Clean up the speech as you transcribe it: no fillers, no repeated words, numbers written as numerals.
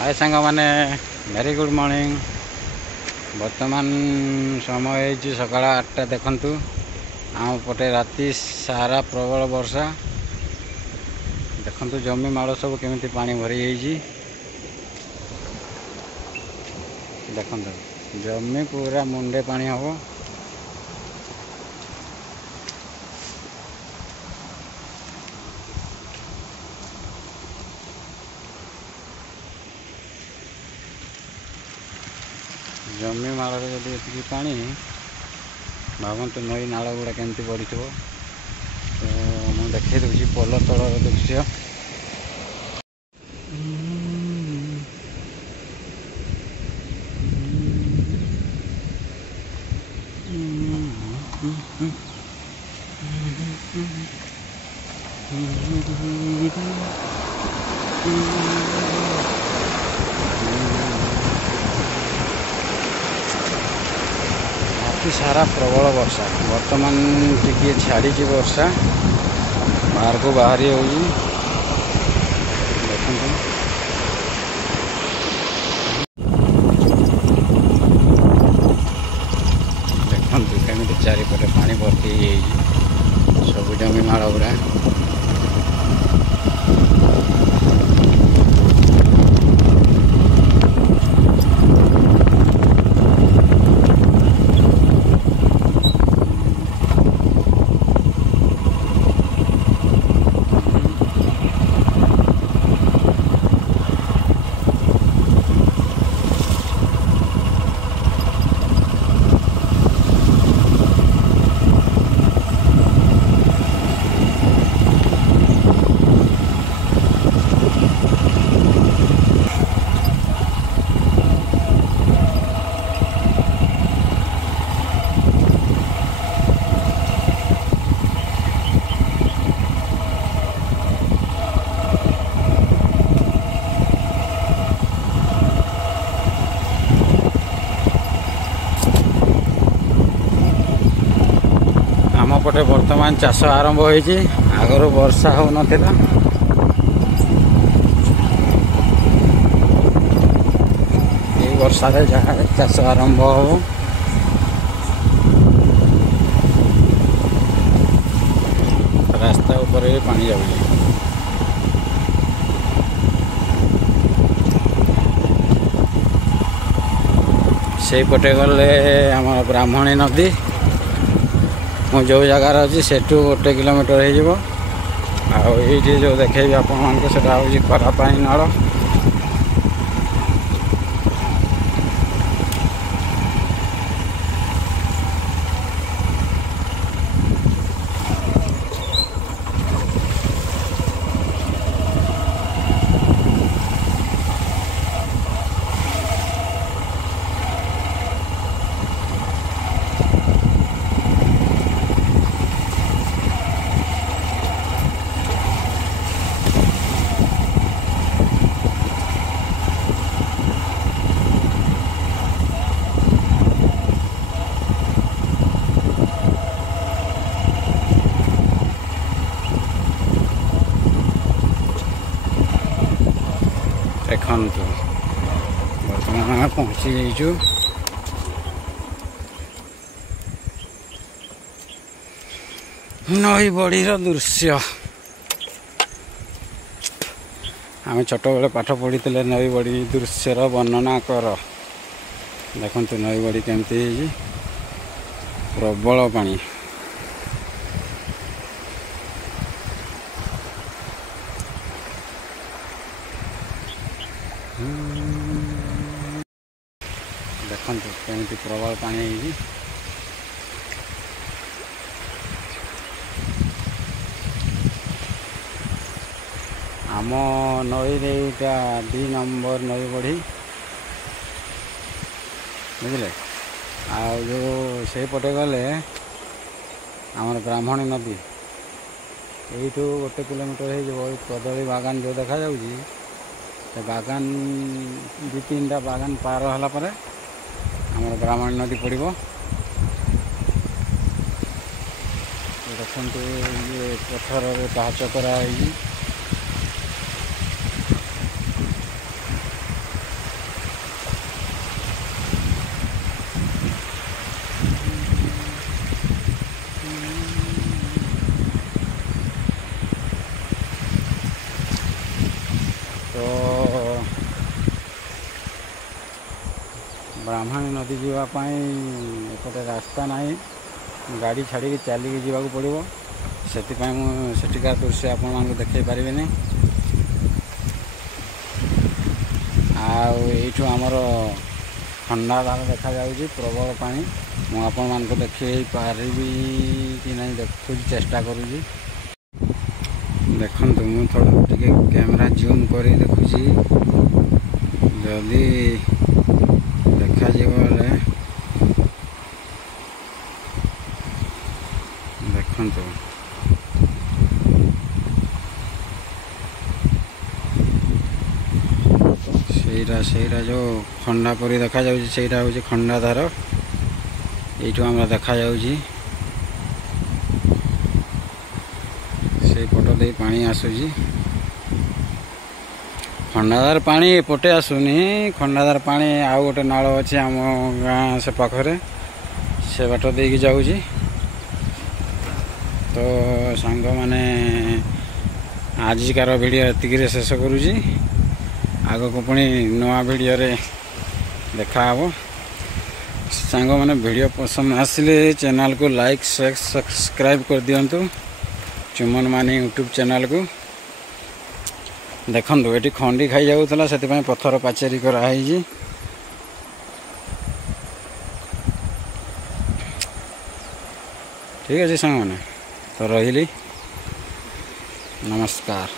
हाय सांग मैंने very good morning. वर्तमान समय है सकाळ 8टा। देखंतु आम पटे राति सारा प्रबल वर्षा। देखंतु जमी माड़ सब केमिति पानी भरी जाइए। देखंतु जमी पूरा मुंडे पानी हम। जमी माड़ जदि ये पानी भावतु नई नाल गुड़ा केमती बढ़ी। तो मुझे देखा दूसरी पोल तल दृश्य। राति सारा प्रबल वर्षा। वर्तमान टिके छाड़ी वर्षा बाहर को बाहरी हो। देखंतु केमिति चारिपटे पानी भर्ती सब जमी माड़ गुड़ा। पटे वर्तमान चाष आरंभ होइछि। आगर वर्षा हो नथिला। ये वर्षा रे चाष आरंभ हो। रास्ता ऊपर भी पानी जाउछि। से पटे गले आम ब्राह्मणी नदी। मु जो जगार अच्छी से 1 किलोमीटर हो। ये जो देखे आपण से खरापानी नाल। देखंतु वर्तमान आम पहुँची जाइछु। नई बड़ी दृश्य। आम छोट बेले पाठ पढ़ी नई बड़ी दृश्यर वर्णना कर। देखंतु नई बड़ी केमती प्रबल पानी। देखंतु केमती प्रबल पानी है। आम नई रेटा 2 नंबर नई बढ़ी बुझे। जो से पटे गले आम ब्राह्मणी नदी। यू 1 किलोमीटर हो कदली बागान जो देखा जाउछि। बागान 2-3टा बागान पार होला परे आम ब्राह्मणी नदी पड़ो। देखते ये पथर पाहाच कराई। ब्राह्मणी नदी जावाई एपटे रास्ता नहीं, गाड़ी छाड़ी चलिकी जावाक पड़ो से सेठिकार दृश्य आपण मानक देखई पारे नहीं। आठू आमर खंडाधार देखा जाऊँगी प्रबल पानी। मुझे आपण मानक देखई पारि कि नहीं देखु चेष्टा करुँगी। देखु मुझे थोड़ा टे कैमेरा जूम कर देखुची जदि देखा देखु सेटा जो खंडा परी देखा जाउची सेटा होची खंडाधार। एठू हमरा देखा जाउची से पट दे पानी आसुची। खंडाधार पानी एपटे आसुनी, खंडाधार पानी आउ गोटे नाल अच्छे आम गाँ से पाखरे से बाट देकी जाउची। तो सांग माने आजिकार वीडियो एतिक शेष करुची। आग को पुणी नवा वीडियो रे देखा हबो। सांग माने वीडियो पसंद आसिले चैनल को लाइक शेयर सब्सक्राइब कर दियंतु। चुमन मानी यूट्यूब चैनल को देखंतु एटी खंडी खाई जाउतला सेति पय पत्थर पाचेरी करा हैजी। ठीक है सांग माने तो रहिली, नमस्कार।